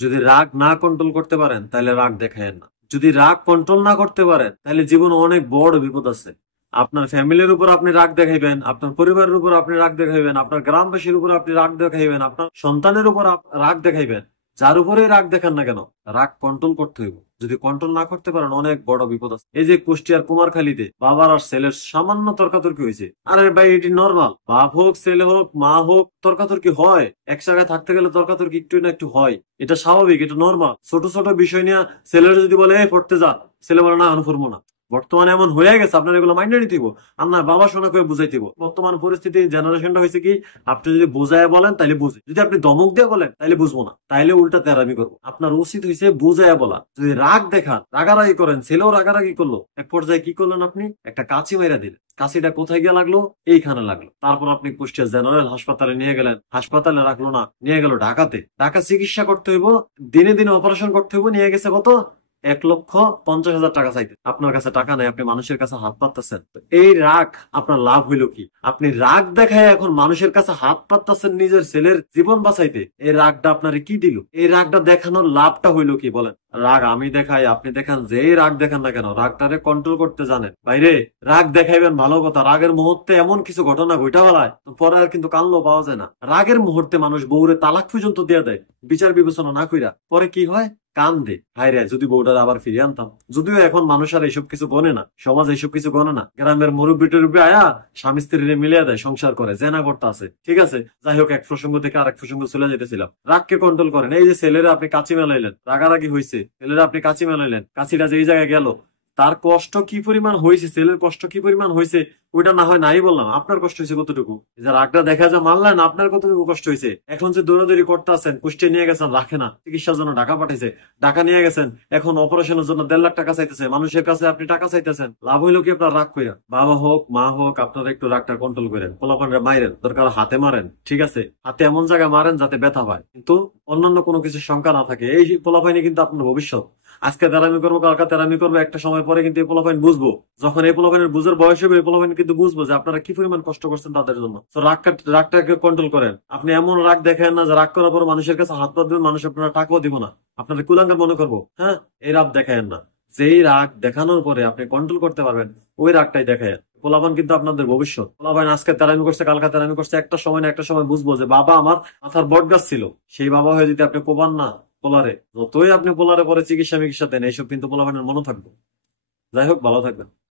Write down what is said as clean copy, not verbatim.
যদি রাগ না কন্ট্রোল করতে পারেন তাহলে রাগ দেখায়েন না। যদি রাগ কন্ট্রোল না করতে পারেন তাহলে জীবনে অনেক বড় বিপদ আছে। আপনার ফ্যামিলির উপর আপনি রাগ দেখাইবেন, আপনার পরিবারের উপর আপনি রাগ দেখাইবেন, আপনার গ্রামবাসীর উপর আপনি রাগ দেখাইবেন, আপনার সন্তানের উপর রাগ দেখাইবেন। যার উপরেই রাগ দেখান না কেন, রাগ কন্ট্রোল করতে হইব। যদি কন্ট্রোল না করতে পারেন অনেক বড় বিপদ আছে। এই যে কুষ্টিয়ার কুমারখালীতে বাবার আর ছেলের সামান্য তর্কাতর্কি হয়েছে, আরে ভাই এটি নর্মাল। বাপ হোক, ছেলে হোক, মা হোক, তর্কাতর্কি হয়। এক জায়গায় থাকতে গেলে তর্কাতর্কি একটু না একটু হয়। এটা স্বাভাবিক, এটা নর্মাল। ছোট ছোট বিষয় নিয়ে ছেলেরা যদি বলে এই পড়তে যা, ছেলে বলে না আমি পড়বো না। বর্তমানে এমন হয়ে গেছে, আপনার এগুলো মাইন্ডে নিতে হইব। আপনার বাবা শোনা করে বুঝাইতে হইব। বর্তমান পরিস্থিতি জেনারেশনটা হয়েছে কি, আপনি যদি বুঝায় বলেন তাইলে বুঝে, যদি আপনি দমক দিয়ে বলেন তাইলে বুঝবো না, তাইলে উল্টা তেরামি করবো। আপনার উচিত হয়েছে বুঝায় বলা। যদি রাগ দেখান, রাগারাগি করেন, ছেলেও রাগারাগি করলো, এক পর্যায়ে কি করলেন আপনি, একটা কাঁচি মেরা দিলেন। কাঁচিটা কোথায় গিয়ে লাগলো, এইখানে লাগলো। তারপর আপনি কুষ্টিয়া জেনারেল হাসপাতালে নিয়ে গেলেন, হাসপাতালে রাখলো না, নিয়ে গেল ঢাকাতে। ঢাকা চিকিৎসা করতে হইব, দিনে দিনে অপারেশন করতে হইব, নিয়ে গেছে কত, 1,50,000 টাকা চাইতে। আপনার কাছে টাকা নাই, আপনি মানুষের কাছে হাত পাততেছেন। তো এই রাগ আপনার লাভ হইল কি? আপনি রাগ দেখায় এখন মানুষের কাছে হাত পাততেছেন নিজের ছেলের জীবন বাঁচাইতে। এই রাগটা আপনারে কি দিল? এই রাগটা দেখানোর লাভটা হইল কি বলেন? রাগ আমি দেখাই, আপনি দেখান, যেই রাগ দেখান না কেন, রাগটারে কন্ট্রোল করতে জানেন। বাইরে রাগ দেখাইবেন ভালো কথা, রাগের মুহূর্তে এমন কিছু ঘটনা ঘটা ফেলায় পরে আর কিন্তু কানলো পাওয়া যায় না। রাগের মুহূর্তে মানুষ বউরে তালাক পর্যন্ত দিয়ে দেয় বিচার বিবেচনা না কইরা। পরে কি হয়, কান্দে, হায় রে যদি বউটার আবার ফিরিয়ে আনতাম। যদিও এখন মানুষ আর এইসব কিছু গনে না, সমাজ এইসব কিছু গনে না। গ্রামের মুরব্বী টুরব্বী আয়া স্বামী স্ত্রীরে মিলিয়ে দেয়, সংসার করে, জেনা করতে আছে। ঠিক আছে, যাই হোক, এক প্রসঙ্গ থেকে আরেক প্রসঙ্গ চলে যেতেছিলাম। রাগকে কন্ট্রোল করেন। এই যে ছেলেরা আপনি কাচি মেলাইলেন, রাগারাগি হয়েছে, ছেলেরা আপনি কাচি মেলাইলেন, কাচিটা যে এই জায়গায় গেল, তার কষ্ট কি পরিমাণ হয়েছে, ছেলের কষ্ট কি পরিমাণ হয়েছে, ওইটা না হয় নাই বললাম। আপনার কষ্ট হয়েছে কতটুকু? যে রাগটা দেখা যায় মানলেন, আপনার কতটুকু কষ্ট হয়েছে? এখন যে দৌড়াদৌড়ি করতে আছেন, কুষ্টিয়া নিয়ে গেছেন, রাখে না, চিকিৎসার জন্য ঢাকা পাঠাইছে, ঢাকা নিয়ে গেছেন, এখন অপারেশনের জন্য 1.5 লাখ টাকা চাইতেছে, মানুষের কাছে আপনি টাকা চাইতেছেন। লাভ হইলো কি আপনার রাগ কইরা? বাবা হোক, মা হোক, আপনারা একটু রাগটা কন্ট্রোল করেন। পোলাপানরা মাইরেন, দরকার হাতে মারেন, ঠিক আছে, হাতে এমন জায়গায় মারেন যাতে ব্যথা পায়, কিন্তু অন্যান্য কোনো কিছু শঙ্কা না থাকে। এই পোলাপাইনি কিন্তু আপনার ভবিষ্যৎ। আজকে তেরামি করবো, কালকে তেরামি করবো, একটা সময় পরে কিন্তু এই পোলাপাইন বুঝবো। যখন এই পোলাপাইনের বুঝার বয়স হবে, এই পোলাপাইন কিন্তু বুঝবো যে আপনারা কি পরিমাণ কষ্ট করছেন তাদের জন্য। তো রাগটাকে কন্ট্রোল করেন। আপনি এমন রাগ দেখেন না যে রাগ করার পর মানুষের কাছে হাত পাতবেন, মানুষ আপনারা টাকাও দিব না, আপনাদের কুলাঙ্গার মনে করবো। হ্যাঁ, এই রাগ দেখায়েন না। যেই রাগ দেখানোর পরে আপনি কন্ট্রোল করতে পারবেন, ওই রাগটাই দেখায়েন। পোলাপান কিন্তু আপনাদের ভবিষ্যৎ। পোলাপান আজকে তেরামি করছে, কালকে তেরামি করছে, একটা সময় না একটা সময় বুঝবো যে বাবা আমার মাথার বট গাছ ছিল। সেই বাবা হয়ে যদি আপনি কোবান না পোলারে, যতই আপনি পোলারে পরে চিকিৎসা মিকিৎসা দেন, এইসব কিন্তু পোলাপানের মনে থাকবে। যাই হোক, ভালো থাকবেন।